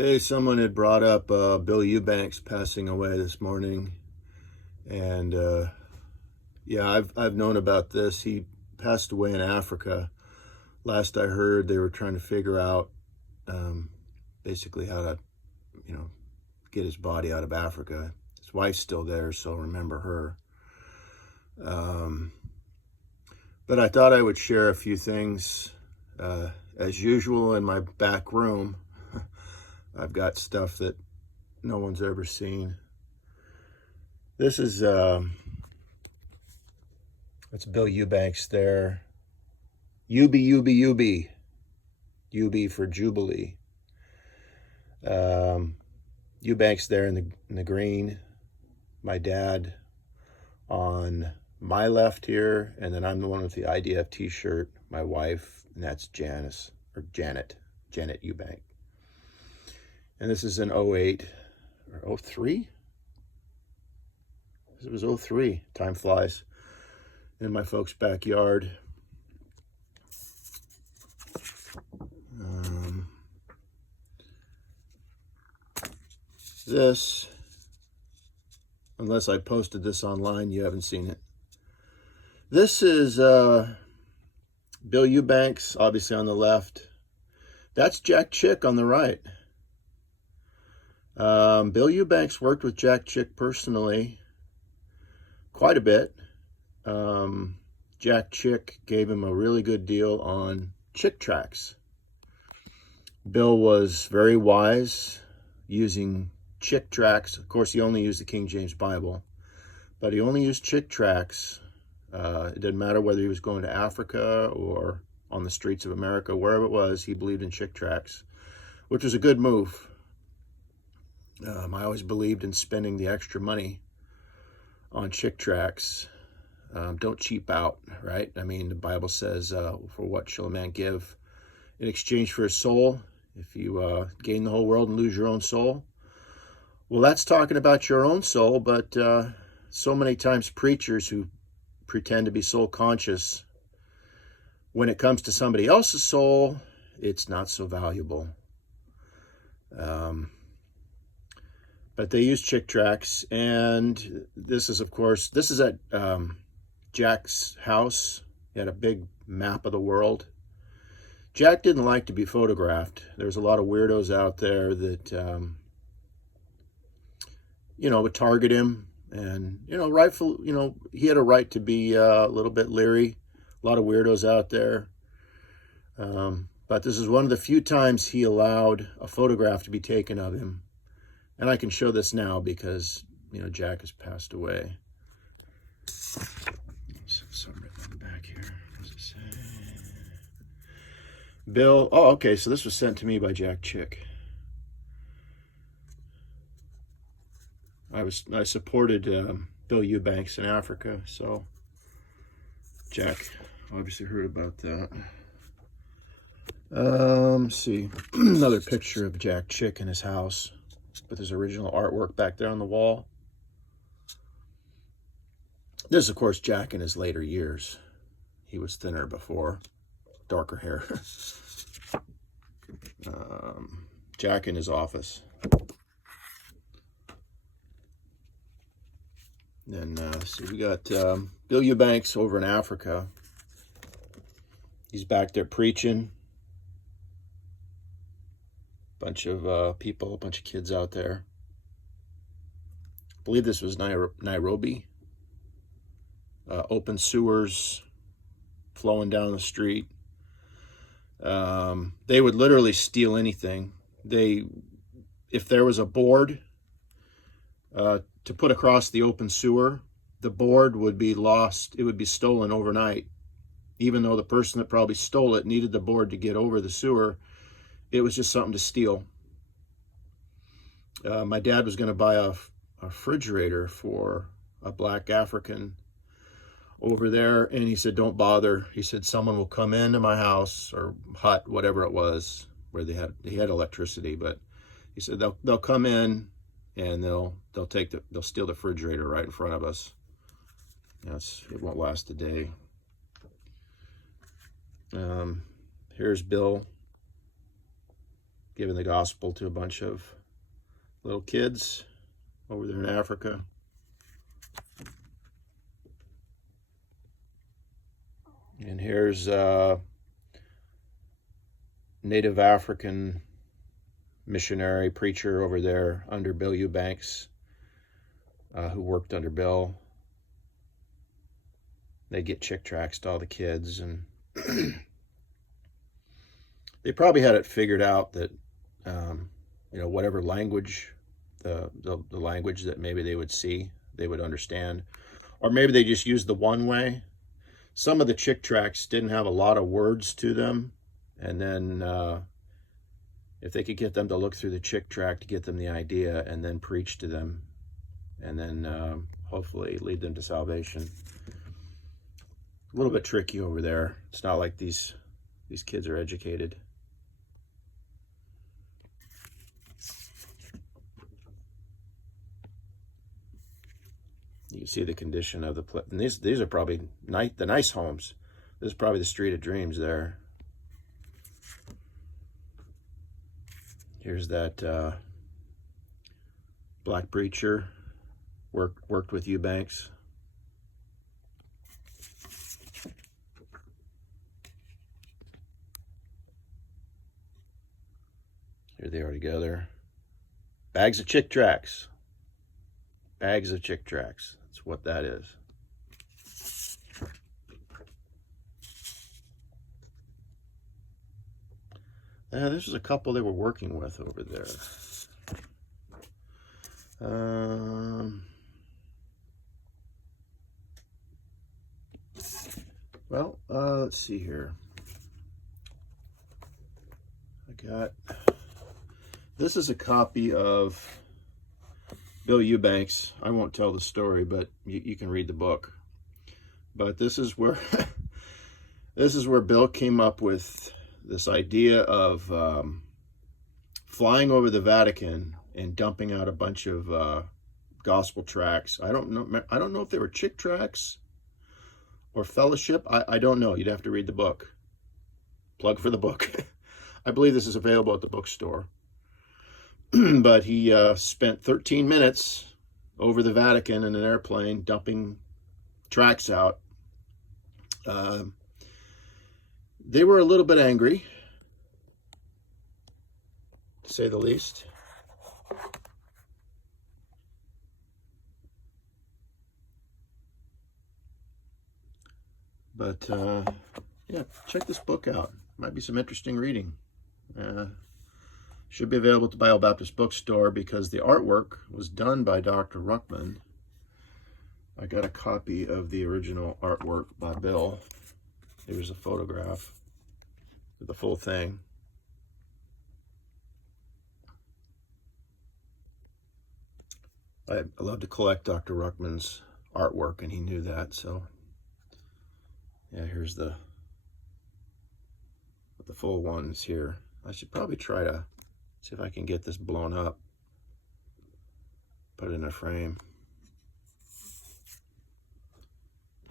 Hey, someone had brought up Bill Eubanks passing away this morning, and yeah, I've known about this. He passed away in Africa. Last I heard, they were trying to figure out um, basically how to, you know, get his body out of Africa. His wife's still there, so remember her. Um, but I thought I would share a few things. As usual, in my back room, I've got stuff that no one's ever seen. This is it's Bill Eubanks there. UB for Jubilee. Eubanks there in the green. My dad on my left here, and then I'm the one with the IDF T-shirt. My wife, and that's Janet Eubank. And this is in 08 or 03. It was 03. Time flies. In my folks' backyard. This, unless I posted this online, you haven't seen it. This is Bill Eubanks, obviously on the left. That's Jack Chick on the right. Bill Eubanks worked with Jack Chick personally quite a bit. Jack Chick gave him a really good deal on Chick tracts. Bill was very wise using Chick tracts. Of course, he only used the King James Bible, but he only used Chick tracts. It didn't matter whether he was going to Africa or on the streets of America, wherever it was, he believed in Chick tracts, which was a good move. I always believed in spending the extra money on Chick tracts. Don't cheap out, right? I mean, the Bible says, for what shall a man give in exchange for his soul? If you gain the whole world and lose your own soul. Well, that's talking about your own soul, but so many times preachers who pretend to be soul conscious, when it comes to somebody else's soul, it's not so valuable. But they use Chick tracts, and this is, of course, this is at Jack's house. He had a big map of the world. Jack didn't like to be photographed. There's a lot of weirdos out there that, would target him. And, he had a right to be a little bit leery. A lot of weirdos out there. But this is one of the few times he allowed a photograph to be taken of him. And I can show this now because, Jack has passed away. Something written on the back here. What does it say? Bill, oh, okay, so this was sent to me by Jack Chick. I supported Bill Eubanks in Africa, so Jack obviously heard about that. Let's see, another picture of Jack Chick in his house with his original artwork back there on the wall. This is, of course, Jack in his later years. He was thinner before, darker hair. Jack in his office. Then, see, we got Bill Eubanks over in Africa. He's back there preaching. Bunch of people, a bunch of kids out there. I believe this was Nairobi. Open sewers flowing down the street. They would literally steal anything. If there was a board to put across the open sewer, the board would be lost. It would be stolen overnight. Even though the person that probably stole it needed the board to get over the sewer, it was just something to steal. My dad was going to buy a refrigerator for a black African over there, and he said, don't bother. He said, someone will come into my house or hut, whatever it was, where he had electricity, but he said they'll come in and they'll steal the refrigerator right in front of us. It won't last a day. Here's Bill giving the gospel to a bunch of little kids over there in Africa. And here's Native African missionary preacher over there under Bill Eubanks, who worked under Bill. They get chick tracts to all the kids, and they probably had it figured out that, whatever language, the language that maybe they would see, they would understand. Or maybe they just used the one way. Some of the chick tracts didn't have a lot of words to them. And then if they could get them to look through the chick tract to get them the idea and then preach to them and then hopefully lead them to salvation. A little bit tricky over there. It's not like these kids are educated. You can see the condition of the place. And these are probably the nice homes. This is probably the Street of Dreams there. Here's that black preacher worked with Eubanks. Here they are together. Bags of chick tracts. Bags of chick tracts. That's what that is. This was a couple they were working with over there. Let's see here. This is a copy of Bill Eubanks. I won't tell the story, but you can read the book. But this is where Bill came up with this idea of flying over the Vatican and dumping out a bunch of gospel tracts. I don't know if they were chick tracts or fellowship. I don't know. You'd have to read the book. Plug for the book. I believe this is available at the bookstore. But he spent 13 minutes over the Vatican in an airplane dumping tracts out. They were a little bit angry, to say the least. But, yeah, check this book out. Might be some interesting reading. Should be available at the Bible Baptist Bookstore because the artwork was done by Dr. Ruckman. I got a copy of the original artwork by Bill. Here's a photograph of the full thing. I love to collect Dr. Ruckman's artwork, and he knew that. So, yeah, here's the full ones here. I should probably try to see if I can get this blown up, put it in a frame.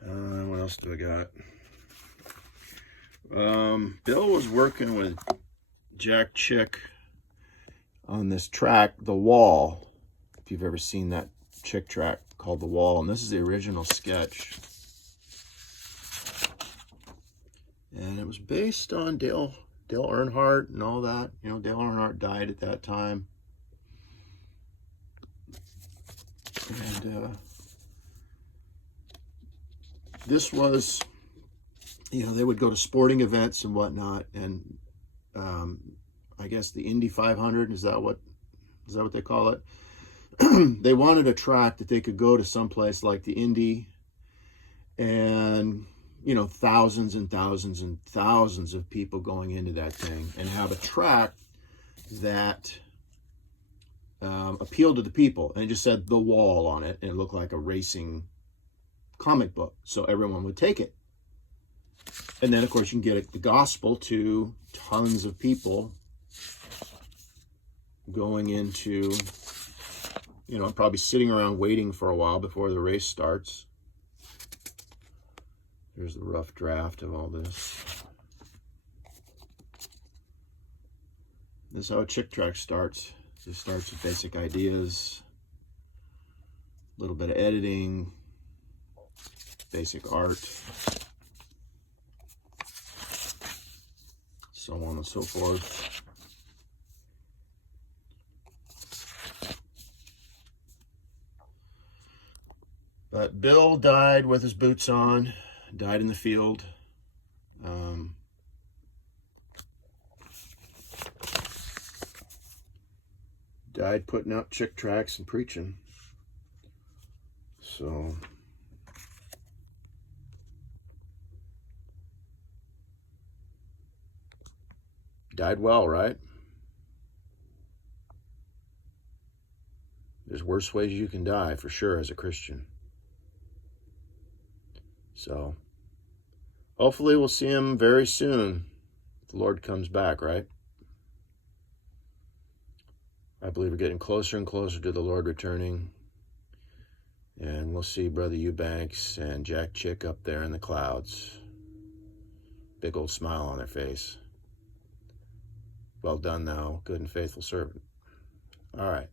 What else do I got? Bill was working with Jack Chick on this track, The Wall. If you've ever seen that Chick track called The Wall, and this is the original sketch. And it was based on Dale Earnhardt and all that. You know, Dale Earnhardt died at that time. And this was, they would go to sporting events and whatnot, and I guess the Indy 500, is that what they call it? They wanted a track that they could go to someplace like the Indy, and thousands and thousands and thousands of people going into that thing, and have a track that appealed to the people, and it just said The Wall on it, and it looked like a racing comic book, so everyone would take it. And then, of course, you can get the gospel to tons of people going into, probably sitting around waiting for a while before the race starts. Here's the rough draft of all this. This is how a chick tract starts. Just starts with basic ideas, a little bit of editing, basic art, so on and so forth. But Bill died with his boots on, died in the field. Died putting out chick tracts and preaching. So died well, right? There's worse ways you can die, for sure, as a Christian. So hopefully we'll see him very soon. The Lord comes back, right? I believe we're getting closer and closer to the Lord returning. And we'll see Brother Eubanks and Jack Chick up there in the clouds. Big old smile on their face. Well done, thou good and faithful servant. All right.